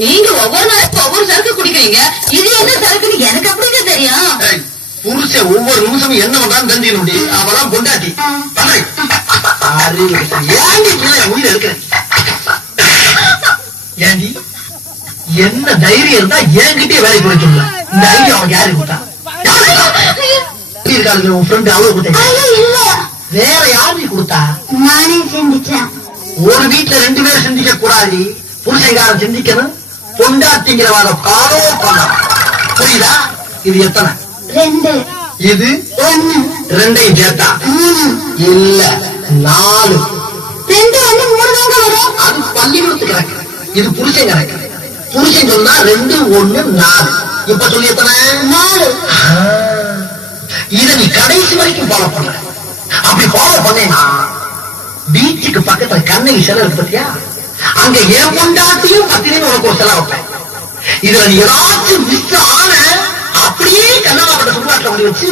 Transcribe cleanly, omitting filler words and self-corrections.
நீங்க ஒவ்வொரு நாளைக்கு ஒவ்வொரு சரக்கு குடிக்கிறீங்க. இது என்ன சரக்குன்னு எனக்கு அப்படிங்க தெரியும். புருஷன் ஒவ்வொரு நிமிஷமும் என்ன பண்றான்னு தெரிஞ்சுக்கணும். அவெல்லாம் பொண்டாட்டி உயிர் இருக்கிறேன். ஏண்டி என்ன தைரியம் இருந்தா என்கிட்டே வேலை போட சொல்ல. இந்த ஐடியா அவன் யாரு கொடுத்தா? இருக்காரு உன் ஃப்ரெண்ட் அவ்வளவு கொடுத்தா? வேற யாரு கொடுத்தா? நானே சிந்திச்சேன். ஒரு வீட்டுல 2 பேரும் சிந்திக்க கூடாது. புருஷங்காரன் சிந்திக்கணும், பொண்டாட்டிங்கிறவாத காலோ பண்ணலாம். புரியுதா? இது எத்தனை? 2. இது 1. 2ஐயும் சேர்த்தா இல்ல 4. 2 1 3 தாங்க வரும். அது பள்ளிக்கூடத்துக்கு கணக்கு. இது புருஷன் கணக்கு. புருஷன் சொன்னா 2 1 4. இப்ப சொல்லி எத்தனை? 4. இத நீ கடைசி வரைக்கும் ஃபாலோ பண்ற. அப்படி ஃபாலோ பண்ணேன்னா பீச்சுக்கு பக்கத்துல கண்ணகி சிலை இருக்கு பத்தியா? அங்க என் பொண்டாட்டியும் பத்திரின்னு உனக்கு ஒரு சிலை வைப்பேன். இதுல நீ ஏதாச்சும் மிஸ் ஆன அப்படியே கண்ணாமப்பட்ட சுடுகாட்டில் கொண்டு வச்சு